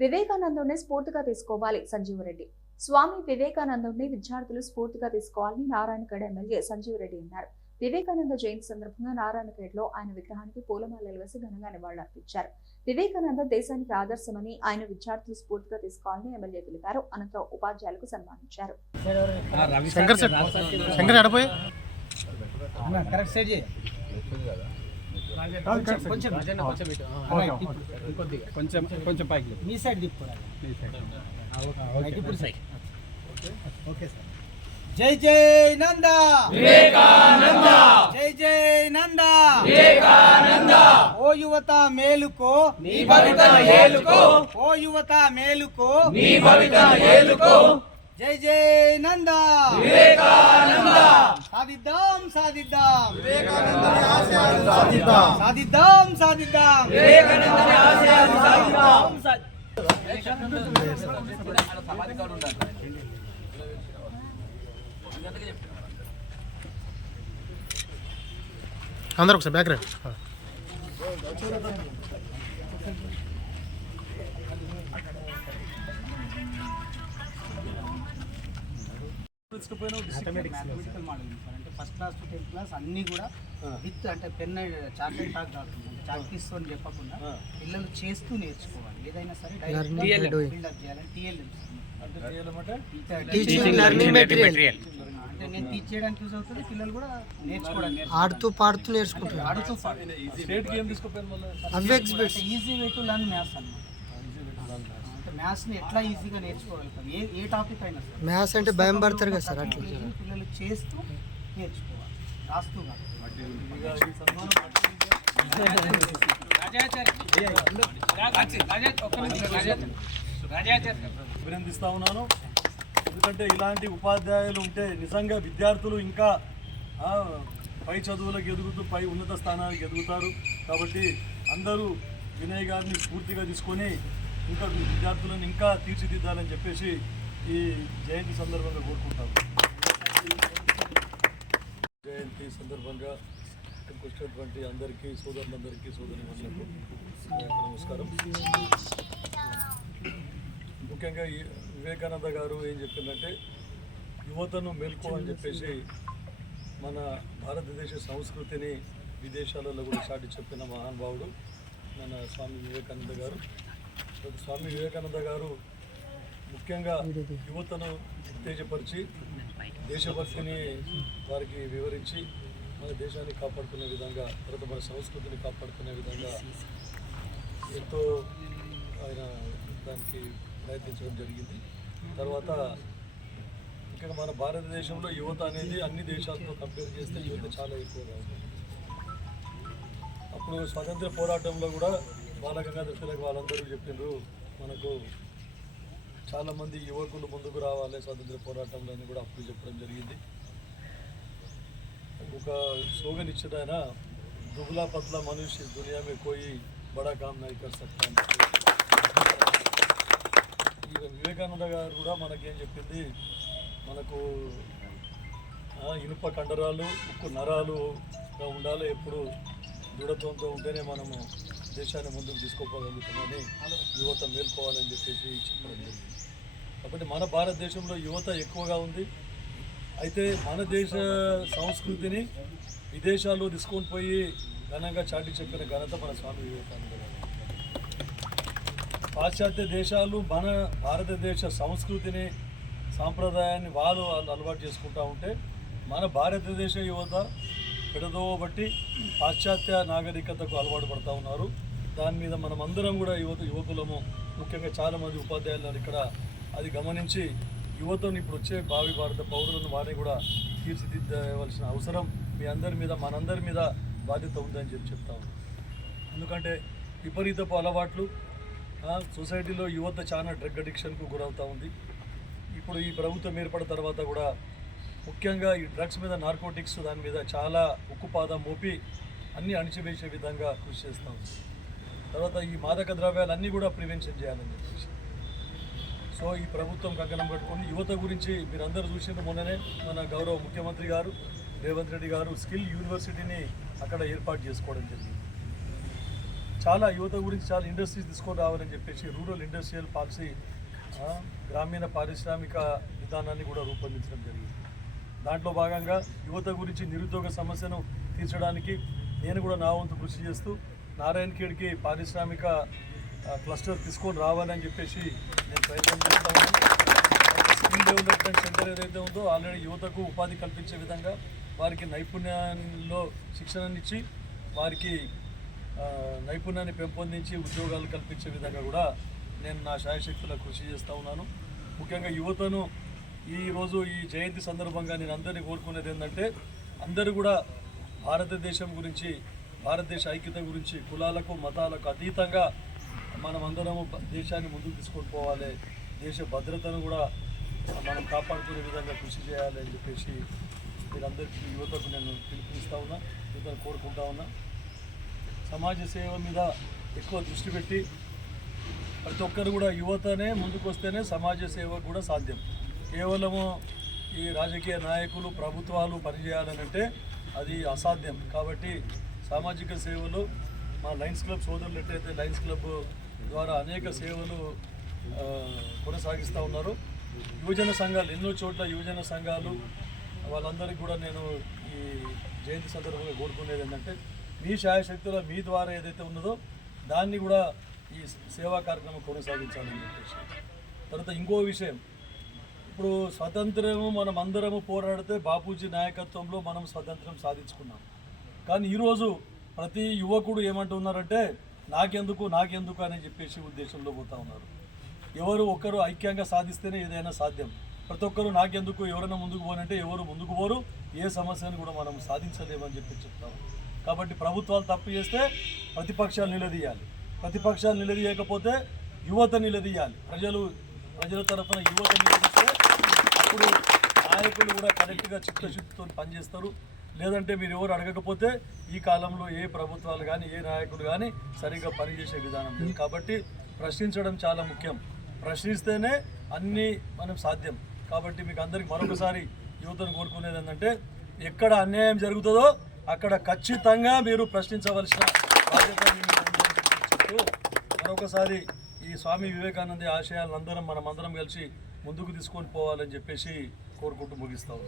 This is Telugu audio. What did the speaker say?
వివేకానందుని స్ఫూర్తిగా తీసుకోవాలి సంజీవరెడ్డి. స్వామి వివేకానందుని విద్యార్థులు స్ఫూర్తిగా తీసుకోవాలని నారాయణఖేడ్ ఎమ్మెల్యే సంజీవరెడ్డి అన్నారు. వివేకానంద జయంతి సందర్భంగా నారాయణఖేడ్లో ఆయన విగ్రహానికి పూలమాలలు వేసి ఘనంగా నివాళులర్పించారు. వివేకానంద దేశానికి ఆదర్శమని ఆయన విద్యార్థులు స్ఫూర్తిగా తీసుకోవాలని ఎమ్మెల్యే తెలిపారు. అనంతరం ఉపాధ్యాయులకు సన్మానించారు. జై జై నంద వివేకానంద, జై జై నంద వివేకానంద. ఓ యువత మేలుకో, నీ భవితను ఏలుకో. ఓ యువత మేలుకో, నీ భవితను ఏలుకో. జై జై నంద వివేకానంద. సాధిద్దాం సాధిద్దాం వివేకానందుని ఆశయాలను సాధిద్దాం. సాధిద్దాం సాధిద్దాం వివేకానందుని ఆశయాలను సాధిద్దాం. అందరూ ఒకసారి బ్యాక్ రండి. అంటే first class to 10th class అన్నీ కూడా విత్ అంటే పెన్ చాక్లెట్ టాక్ కాకుండా చాక్పీస్ అని చెప్పకుండా పిల్లలు చేస్తూ నేర్చుకోవాలి. ఏదైనా సరే బిల్డప్ చేయాలని అంటే నేను టీచ్ చేయడానికి యూజ్ అవుతుంది. పిల్లలు కూడా నేర్చుకోవడానికి ఆడుతూ పాడుతూ నేర్చుకుంటారు. ఆడుతూ easy way to learn maths అన్నమాట. అంటే మ్యాథ్స్ని ఎట్లా ఈజీగా నేర్చుకోగలుగుతాం ఏ టాపిక్ అయినా సరే. మ్యాథ్స్ అంటే భయం పడతారు కదా సార్, అట్లా పిల్లలు చేస్తూ నేర్చుకోవాలి, రాస్తూ కాదు. అభినందిస్తా ఉన్నాను. ఎందుకంటే ఇలాంటి ఉపాధ్యాయులు ఉంటే నిజంగా విద్యార్థులు ఇంకా పై చదువులకు ఎదుగుతూ పై ఉన్నత స్థానాలకు ఎదుగుతారు. కాబట్టి అందరూ వినయ్ గారిని స్ఫూర్తిగా తీసుకొని ఇంకా విద్యార్థులను ఇంకా తీర్చిదిద్దాలని చెప్పేసి ఈ జయంతి సందర్భంగా కోరుకుంటాము. జయంతి సందర్భంగా ఇక్కడికి వచ్చినటువంటి అందరికీ సోదరులందరికీ సోదరులకు నమస్కారం. ముఖ్యంగా వివేకానంద గారు ఏం చెప్పిందంటే యువతను మెలుకో అని చెప్పేసి మన భారతదేశ సంస్కృతిని విదేశాలలో కూడా చాటి చెప్పిన మహానుభావుడు మన స్వామి వివేకానంద గారు. స్వామి వివేకానంద గారు ముఖ్యంగా యువతను ఉత్తేజపరిచి దేశభక్తిని వారికి వివరించి మన దేశాన్ని కాపాడుకునే విధంగా, తర్వాత మన సంస్కృతిని కాపాడుకునే విధంగా ఎంతో ఆయన దానికి ప్రయత్నించడం జరిగింది. తర్వాత ఇంకా మన భారతదేశంలో యువత అనేది అన్ని దేశాలతో కంపేర్ చేస్తే యువత చాలా ఎక్కువగా ఉంది. అప్పుడు స్వాతంత్ర పోరాటంలో కూడా బాలగంగాధర తిలక్ వాళ్ళందరూ చెప్పిండ్రు, మనకు చాలామంది యువకులు ముందుకు రావాలి స్వాతంత్ర పోరాటంలో అని కూడా అప్పుడు చెప్పడం జరిగింది. ఒక స్లోగన్ ఇచ్చిన ఆయన, దుబలా పట్ల మనుష్య దునియా మే కోయి బడా కామ్ నహీ కర్ సక్తా. వివేకానంద గారు కూడా మనకేం చెప్పింది, మనకు ఇనుప కండరాలు ఉక్కు నరాలుగా ఉండాలి, ఎప్పుడు దృఢత్వంతో ఉంటేనే మనము దేశాన్ని ముందుకు తీసుకోగలుగుతామని యువత మేల్కోవాలని చెప్పేసి చెప్పడం జరిగింది. కాబట్టి మన భారతదేశంలో యువత ఎక్కువగా ఉంది. అయితే మన దేశ సంస్కృతిని విదేశాల్లో తీసుకొని పోయి ఘనంగా చాటి చెప్పిన ఘనత మన స్వామి వివేకానంద గారు. పాశ్చాత్య దేశాలు మన భారతదేశ సంస్కృతిని సాంప్రదాయాన్ని వాళ్ళు అలవాటు చేసుకుంటూ ఉంటే మన భారతదేశ యువత పెడదోబట్టి పాశ్చాత్య నాగరికతకు అలవాటు పడుతూ ఉన్నారు. దాని మీద మనం అందరం కూడా యువకులము, ముఖ్యంగా చాలామంది ఉపాధ్యాయులు ఇక్కడ అది గమనించి యువతను ఇప్పుడు వచ్చే భావి భారత పౌరులను వారిని కూడా తీర్చిదిద్దవలసిన అవసరం మీ అందరి మీద, మనందరి మీద బాధ్యత ఉందని చెప్తాము. ఎందుకంటే విపరీతపు అలవాట్లు సొసైటీలో యువత చాలా డ్రగ్ అడిక్షన్కు గురవుతూ ఉంది. ఇప్పుడు ఈ ప్రభుత్వం ఏర్పడిన తర్వాత కూడా ముఖ్యంగా ఈ డ్రగ్స్ మీద, నార్కోటిక్స్ దాని మీద చాలా ఉక్కుపాదం మోపి అన్నీ అణిచివేసే విధంగా కృషి చేస్తాం. తర్వాత ఈ మాదక ద్రవ్యాలన్నీ కూడా ప్రివెన్షన్ చేయాలని చెప్పేసి సో ఈ ప్రభుత్వం కంకణం కట్టుకొని యువత గురించి మీరందరూ చూసిన మొన్ననే మన గౌరవ ముఖ్యమంత్రి గారు రేవంత్ రెడ్డి గారు స్కిల్ యూనివర్సిటీని అక్కడ ఏర్పాటు చేసుకోవడం జరిగింది. చాలా యువత గురించి చాలా ఇండస్ట్రీస్ తీసుకొని రావాలని చెప్పేసి రూరల్ ఇండస్ట్రియల్ పాలసీ, గ్రామీణ పారిశ్రామిక విధానాన్ని కూడా రూపొందించడం జరిగింది. దాంట్లో భాగంగా యువత గురించి నిరుద్యోగ సమస్యను తీర్చడానికి నేను కూడా నా వంతు కృషి చేస్తూ నారాయణఖేడ్కి పారిశ్రామిక క్లస్టర్ తీసుకొని రావాలని చెప్పేసి నేను ప్రయత్నం చేస్తాను. స్కిల్ డెవలప్మెంట్ సెంటర్ ఏదైతే ఉందో ఆల్రెడీ యువతకు ఉపాధి కల్పించే విధంగా వారికి నైపుణ్యంలో శిక్షణనిచ్చి వారికి నైపుణ్యాన్ని పెంపొందించి ఉద్యోగాలు కల్పించే విధంగా కూడా నేను నా శాయశక్తుల కృషి చేస్తూ ఉన్నాను. ముఖ్యంగా యువతను ఈరోజు ఈ జయంతి సందర్భంగా నేను అందరినీ కోరుకునేది ఏంటంటే అందరూ కూడా భారతదేశం గురించి, భారతదేశ ఐక్యత గురించి కులాలకు మతాలకు అతీతంగా మనం అందరము దేశాన్ని ముందుకు తీసుకొని పోవాలి, దేశ భద్రతను కూడా మనం కాపాడుకునే విధంగా కృషి చేయాలి అని చెప్పేసి వీరందరికీ యువతకు నేను పిలుపునిస్తూ ఉన్నా, యువతను కోరుకుంటా ఉన్నా. సమాజ సేవ మీద ఎక్కువ దృష్టి పెట్టి ప్రతి ఒక్కరు కూడా యువతనే ముందుకు వస్తేనే సమాజ సేవ కూడా సాధ్యం. కేవలము ఈ రాజకీయ నాయకులు ప్రభుత్వాలు పనిచేయాలనంటే అది అసాధ్యం. కాబట్టి సామాజిక సేవలు మా లయన్స్ క్లబ్ సోదరులు ఎట్టయితే లయన్స్ క్లబ్ ద్వారా అనేక సేవలు కొనసాగిస్తూ ఉన్నారు. యువజన సంఘాలు ఎన్నో చోట్ల యువజన సంఘాలు వాళ్ళందరికీ కూడా నేను ఈ జయంతి సందర్భంగా కోరుకునేది ఏంటంటే మీ శాయశక్తుల మీ ద్వారా ఏదైతే ఉన్నదో దాన్ని కూడా ఈ సేవా కార్యక్రమం కొనసాగించాలని చెప్పేసి. తర్వాత ఇంకో విషయం, ఇప్పుడు స్వతంత్రము మనం అందరము పోరాడితే బాపూజీ నాయకత్వంలో మనం స్వతంత్రం సాధించుకున్నాం. కానీ ఈరోజు ప్రతి యువకుడు ఏమంటున్నారంటే నాకెందుకు అని చెప్పేసి ఉద్దేశంలో పోతూ ఉన్నారు. ఎవరు ఒక్కరు ఐక్యంగా సాధిస్తేనే ఏదైనా సాధ్యం. ప్రతి ఒక్కరు నాకెందుకు, ఎవరైనా ముందుకు పోనంటే ఎవరు ముందుకు పోరు, ఏ సమస్యను కూడా మనం సాధించలేమని చెప్పి చెప్తాము. కాబట్టి ప్రభుత్వాలు తప్పు చేస్తే ప్రతిపక్షాలు నిలదీయాలి, ప్రతిపక్షాలు నిలదీయకపోతే యువత నిలదీయాలి. ప్రజల తరఫున యువత నిలదీస్తే అప్పుడు నాయకులు కూడా కరెక్ట్గా చిత్తశుద్ధితో పనిచేస్తారు. లేదంటే మీరు ఎవరు అడగకపోతే ఈ కాలంలో ఏ ప్రభుత్వాలు కానీ ఏ నాయకులు కానీ సరిగ్గా పనిచేసే విధానం లేదు. కాబట్టి ప్రశ్నించడం చాలా ముఖ్యం. ప్రశ్నిస్తేనే అన్నీ మనం సాధ్యం. కాబట్టి మీకు అందరికీ మరొకసారి యువతను కోరుకునేది ఏంటంటే ఎక్కడ అన్యాయం జరుగుతుందో అక్కడ ఖచ్చితంగా మీరు ప్రశ్నించవలసిన బాధ్యత చెప్తూ మరొకసారి ఈ స్వామి వివేకానంద ఆశయాలను మనమందరం కలిసి ముందుకు తీసుకొని పోవాలని చెప్పేసి కోరుకుంటూ ముగిస్తాం.